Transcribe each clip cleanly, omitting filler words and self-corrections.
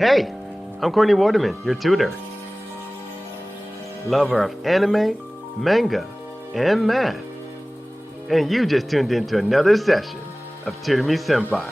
Hey, I'm Courtney Waterman, your tutor. Lover of anime, manga, and math. And you just tuned into another session of Tutor Me Senpai.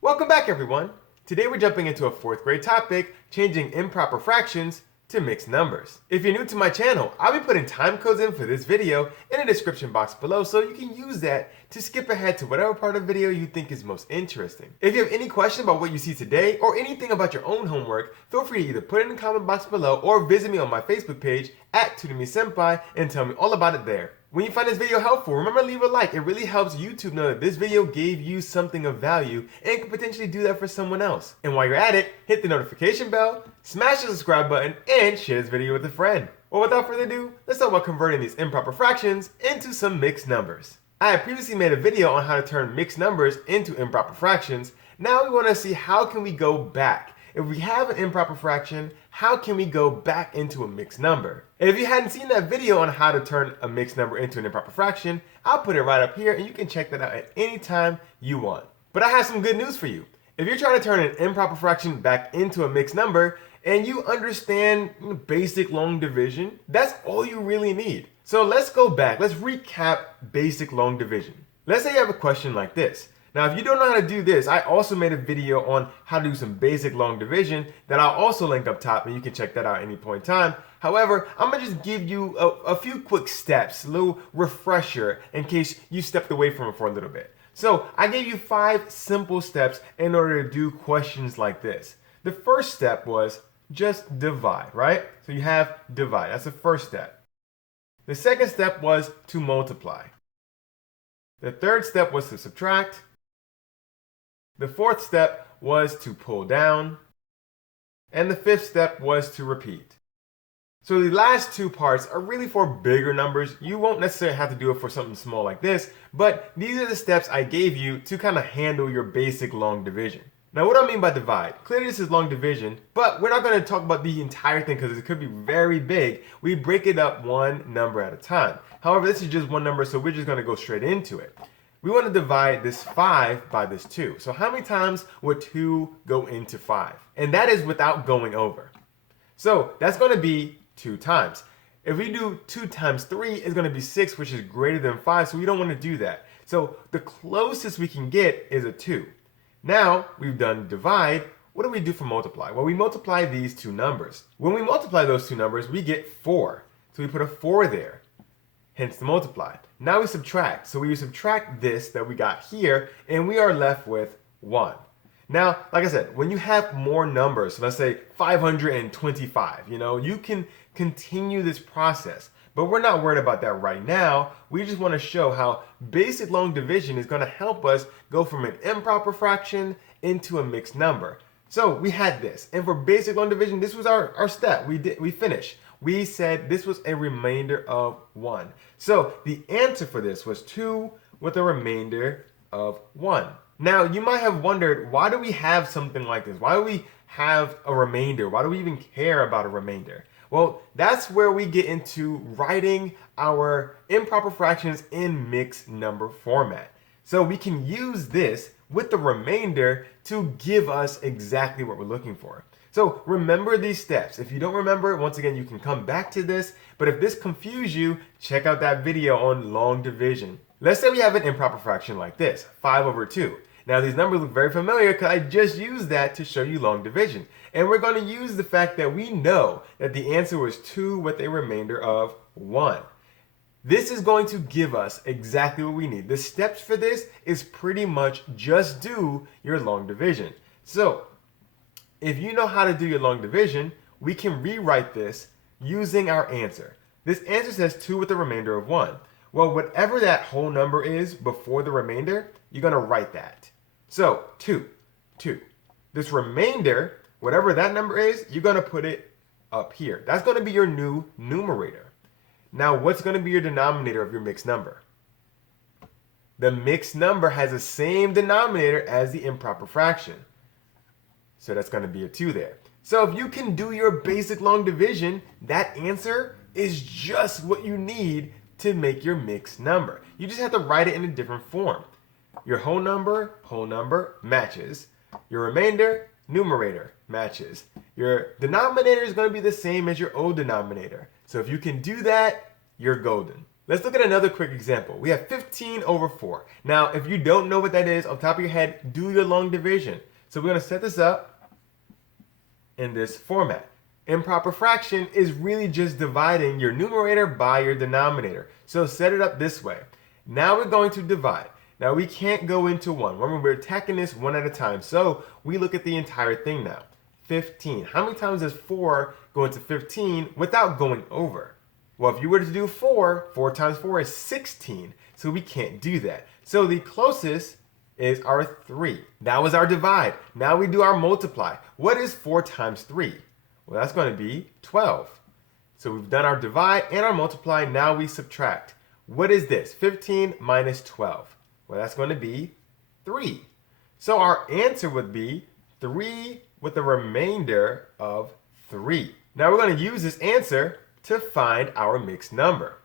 Welcome back, everyone. Today we're jumping into a 4th grade topic, changing improper fractions to mixed numbers. If you're new to my channel, I'll be putting time codes in for this video in the description box below so you can use that to skip ahead to whatever part of the video you think is most interesting. If you have any question about what you see today or anything about your own homework, feel free to either put it in the comment box below or visit me on my Facebook page at Tutor Me Senpai and tell me all about it there. When you find this video helpful, remember to leave a like. It really helps YouTube know that this video gave you something of value and can potentially do that for someone else. And while you're at it, hit the notification bell, smash the subscribe button, and share this video with a friend. Well, without further ado, let's talk about converting these improper fractions into some mixed numbers. I had previously made a video on how to turn mixed numbers into improper fractions. Now we want to see how can we go back. If we have an improper fraction, how can we go back into a mixed number? And if you hadn't seen that video on how to turn a mixed number into an improper fraction, I'll put it right up here and you can check that out at any time you want. But I have some good news for you. If you're trying to turn an improper fraction back into a mixed number and you understand basic long division, that's all you really need. So let's go back. Let's recap basic long division. Let's say you have a question like this. Now, if you don't know how to do this, I also made a video on how to do some basic long division that I'll also link up top, and you can check that out at any point in time. However, I'm going to just give you a few quick steps, a little refresher in case you stepped away from it for a little bit. So I gave you 5 simple steps in order to do questions like this. The first step was just divide, right? So you have divide. That's the first step. The second step was to multiply. The third step was to subtract. The fourth step was to pull down, and the fifth step was to repeat. So the last 2 parts are really for bigger numbers. You won't necessarily have to do it for something small like this, but these are the steps I gave you to kind of handle your basic long division. Now, what do I mean by divide? Clearly this is long division, but we're not going to talk about the entire thing because it could be very big. We break it up one number at a time. However, this is just one number, so we're just going to go straight into it. We want to divide this 5 by this 2. So how many times would 2 go into 5? And that is without going over. So that's going to be 2 times. If we do 2 times 3, it's going to be 6, which is greater than 5, so we don't want to do that. So the closest we can get is a 2. Now we've done divide. What do we do for multiply? Well, we multiply these 2 numbers. When we multiply those 2 numbers, we get 4. So we put a 4 there. Hence the multiply. Now we subtract. So we subtract this that we got here, and we are left with 1. Now, like I said, when you have more numbers, so let's say 525, you can continue this process. But we're not worried about that right now. We just want to show how basic long division is going to help us go from an improper fraction into a mixed number. So we had this. And for basic long division, this was our step. We finished. We said this was a remainder of 1. So the answer for this was 2 with a remainder of 1. Now, you might have wondered, why do we have something like this? Why do we have a remainder? Why do we even care about a remainder? Well, that's where we get into writing our improper fractions in mixed number format. So we can use this with the remainder to give us exactly what we're looking for. So remember these steps. If you don't remember, once again, you can come back to this. But if this confused you, check out that video on long division. Let's say we have an improper fraction like this, 5 over 2. Now these numbers look very familiar because I just used that to show you long division. And we're going to use the fact that we know that the answer was 2 with a remainder of 1. This is going to give us exactly what we need. The steps for this is pretty much just do your long division. So if you know how to do your long division, we can rewrite this using our answer. This answer says 2 with a remainder of 1. Well, whatever that whole number is before the remainder, you're going to write that. So 2. This remainder, whatever that number is, you're going to put it up here. That's going to be your new numerator. Now, what's going to be your denominator of your mixed number? The mixed number has the same denominator as the improper fraction. So that's going to be a 2 there. So if you can do your basic long division, that answer is just what you need to make your mixed number. You just have to write it in a different form. Your whole number matches. Your remainder, numerator, matches. Your denominator is going to be the same as your old denominator. So if you can do that, you're golden. Let's look at another quick example. We have 15 over 4. Now, if you don't know what that is, on top of your head, do your long division. So we're going to set this up in this format. Improper fraction is really just dividing your numerator by your denominator. So set it up this way. Now we're going to divide. Now we can't go into 1. Remember, we're attacking this one at a time. So we look at the entire thing now. 15. How many times does 4 go into 15 without going over? Well, if you were to do 4 times 4 is 16. So we can't do that. So the closest is our 3. That was our divide. Now we do our multiply. What is 4 times 3? Well, that's going to be 12. So we've done our divide and our multiply. Now we subtract. What is this? 15 minus 12. Well, that's going to be 3. So our answer would be 3 with a remainder of 3. Now we're going to use this answer to find our mixed number.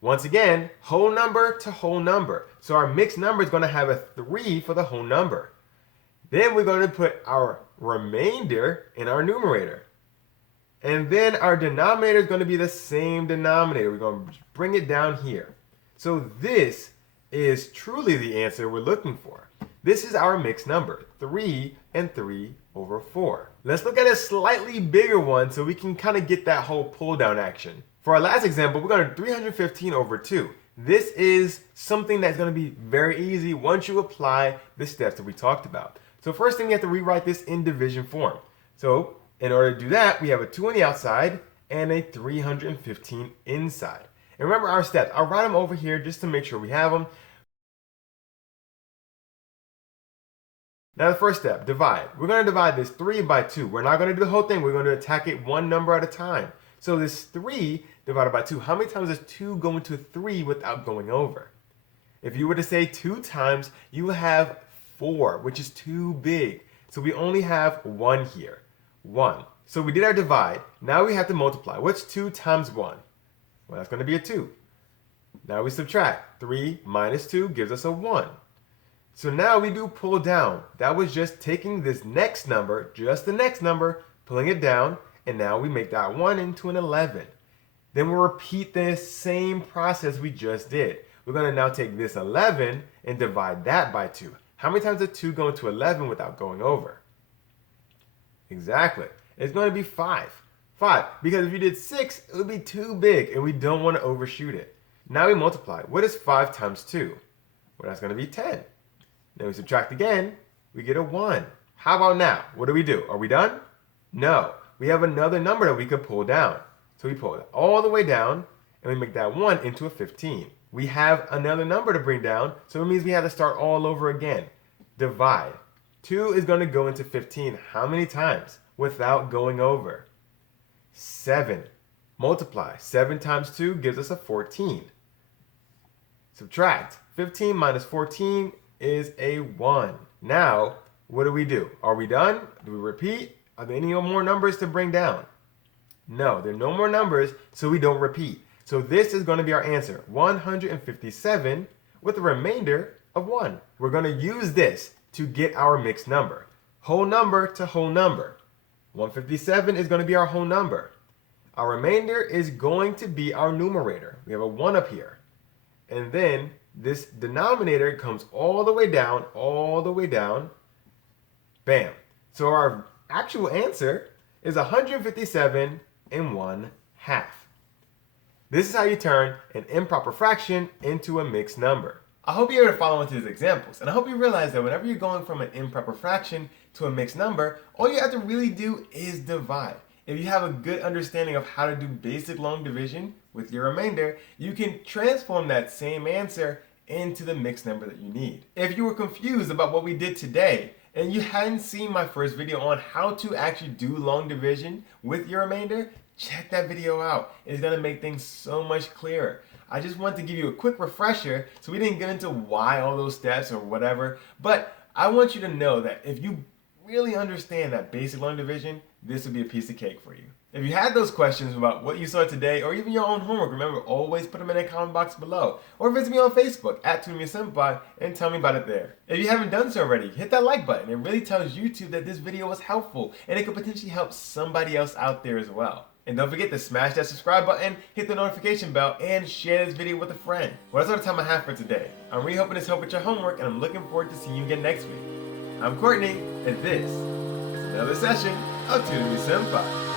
Once again, whole number to whole number. So our mixed number is going to have a 3 for the whole number. Then we're going to put our remainder in our numerator. And then our denominator is going to be the same denominator. We're going to bring it down here. So this is truly the answer we're looking for. This is our mixed number, 3 and 3 over 4. Let's look at a slightly bigger one so we can kind of get that whole pull down action. For our last example, we're going to 315 over 2. This is something that's going to be very easy once you apply the steps that we talked about. So first thing, we have to rewrite this in division form. So in order to do that, we have a 2 on the outside and a 315 inside. And remember our steps. I'll write them over here just to make sure we have them. Now the first step, divide. We're going to divide this 3 by 2. We're not going to do the whole thing. We're going to attack it one number at a time. So this 3 divided by 2, how many times does 2 go into 3 without going over? If you were to say 2 times, you have 4, which is too big. So we only have 1 here. 1. So we did our divide. Now we have to multiply. What's 2 times 1? Well, that's going to be a 2. Now we subtract. 3 minus 2 gives us a 1. So now we do pull down. That was just taking this next number, just the next number, pulling it down, and now we make that 1 into an 11. Then we'll repeat this same process we just did. We're going to now take this 11 and divide that by 2. How many times does 2 go into 11 without going over? Exactly. It's going to be 5. 5. Because if you did 6, it would be too big, and we don't want to overshoot it. Now we multiply. What is 5 times 2? Well, that's going to be 10. Then we subtract again, we get a 1. How about now? What do we do? Are we done? No. We have another number that we could pull down. So we pull it all the way down, and we make that 1 into a 15. We have another number to bring down, so it means we have to start all over again. Divide. 2 is going to go into 15 how many times without going over? 7. Multiply. 7 times 2 gives us a 14. Subtract. 15 minus 14 is a 1. Now, what do? Are we done? Do we repeat? Are there any more numbers to bring down? No, there are no more numbers, so we don't repeat. So this is going to be our answer, 157 with a remainder of 1. We're going to use this to get our mixed number. Whole number to whole number. 157 is going to be our whole number. Our remainder is going to be our numerator. We have a 1 up here. And then this denominator comes all the way down, bam. So our actual answer is 157 and 1/2. This is how you turn an improper fraction into a mixed number. I hope you're able to follow into these examples, and I hope you realize that whenever you're going from an improper fraction to a mixed number, all you have to really do is divide. If you have a good understanding of how to do basic long division with your remainder, you can transform that same answer into the mixed number that you need. If you were confused about what we did today, and you hadn't seen my first video on how to actually do long division with your remainder, check that video out. It's going to make things so much clearer. I just want to give you a quick refresher, so we didn't get into why all those steps or whatever, but I want you to know that if you really understand that basic long division, this would be a piece of cake for you. If you had those questions about what you saw today or even your own homework, remember, always put them in the comment box below. Or visit me on Facebook at Tutor Me Sempai and tell me about it there. If you haven't done so already, hit that like button. It really tells YouTube that this video was helpful and it could potentially help somebody else out there as well. And don't forget to smash that subscribe button, hit the notification bell, and share this video with a friend. Well, that's all the time I have for today. I'm really hoping this helped with your homework, and I'm looking forward to seeing you again next week. I'm Courtney, and this is another session of Tutor Me Sempai.